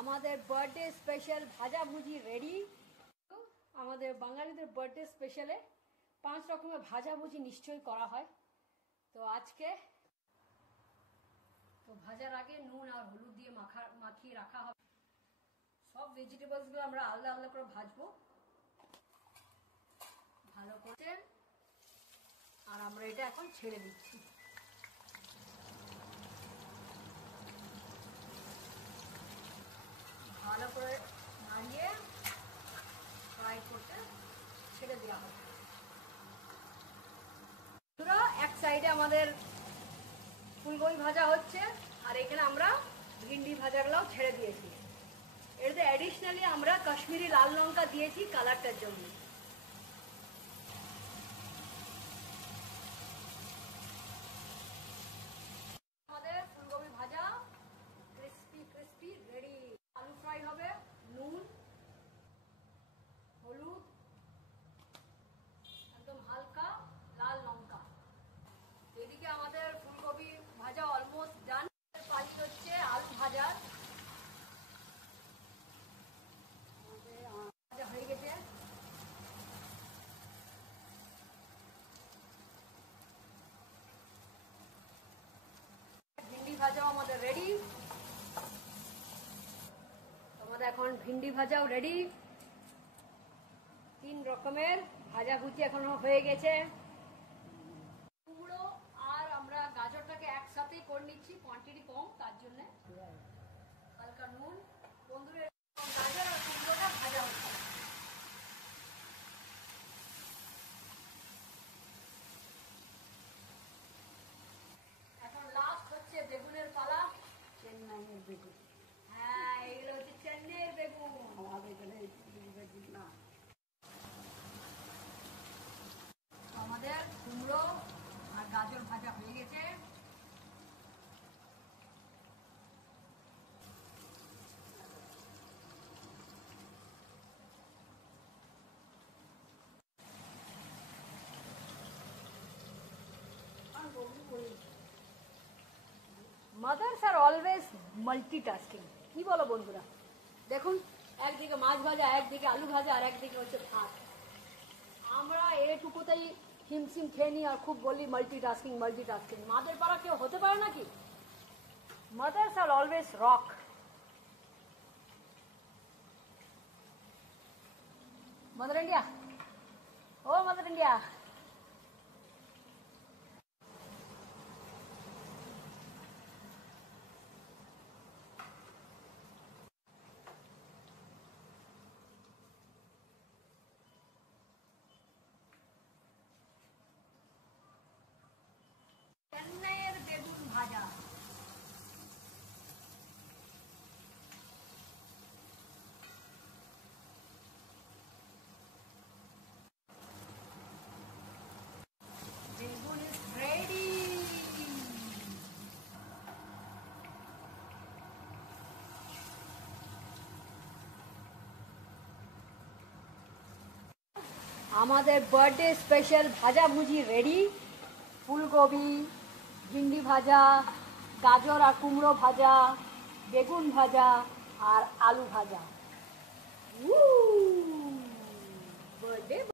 আমাদের birthday special ভাজাভুজি ready. আমাদের বাঙালিদের বার্থডে স্পেশালে 5 রকমের ভাজাভুজি নিশ্চয়ই করা হয়। তো আজকে ভাজার আগে নুন আর হলুদ দিয়ে মাখিয়ে রাখা হবে। সব ভেজিটেবলসগুলো আমরা আলাদা আলাদা করে ভাজবো ভালো করে, আর আমরা এটা এখন ছেড়ে দিচ্ছি। ভালো করে নাড়িয়ে ফ্রাই করতে ছেড়ে দেওয়া হবে। এক সাইডে আমাদের ফুলকপি ভাজা হচ্ছে, আর এখানে আমরা ভিন্ডি ভাজাগুলোও ছেড়ে দিয়েছি। এটাতে অ্যাডিশনালি আমরা কাশ্মীরি লাল লঙ্কা দিয়েছি কালারটার জন্য। আমাদের ফুলকপি ভাজা ক্রিস্পি ক্রিস্পি রেডি। আলু ফ্রাই হবে, নুন হলুদ একদম হালকা লাল লঙ্কা। এদিকে আমাদের ফুলকপি ভাজা অলমোস্ট ডান। পালি হচ্ছে আলু ভাজা হয়ে গেছে। ভিন্ডি ভাজাও আমাদের রেডি। আমাদের এখন ভিন্ডি ভাজাও রেডি। 3 রকমের ভাজাভুজি এখনো হয়ে গেছে। কুমড়ো আর আমরা গাজরটাকে একসাথেই করে নিচ্ছি, কোয়ান্টিটি কম তার জন্য। হালকা নুন। বন্ধুরা, গাজর আর কুমড়োটা ভাজা হচ্ছে। এখন লাস্ট হচ্ছে বেগুনের পালা। চেন্নাইয়ের বেগুন। হ্যাঁ, এগুলো হচ্ছে চেন্নাইয়ের বেগুন। আমাদের এখানে বেগুন না। আমাদের কুমড়ো আর গাজর ভাজা হয়ে গেছে। Mother's are always multitasking. কি বলো বন্ধুরা? দেখুন, একদিকে মাছ ভাজা, একদিকে আলু ভাজা, আর একদিকে হচ্ছে ভাত। আমরা এটুকুতেই হিমশিম খেয়ে নিই আর খুব বলি মাল্টিটাস্কিং মাল্টিটাস্কিং। মাদের পাড়া কেউ হতে পারে নাকি? Mother's are always rock. Mother India, O mother India. চেন্নাইয়ের বেগুন ভাজা। বেগুন ইজ রেডি। আমাদের বার্থডে স্পেশাল ভাজাভুজি রেডি। ফুলকপি, ভিন্ডি ভাজা, গাজর আর কুমড়ো ভাজা, বেগুন ভাজা আর আলু ভাজা। বার্থডে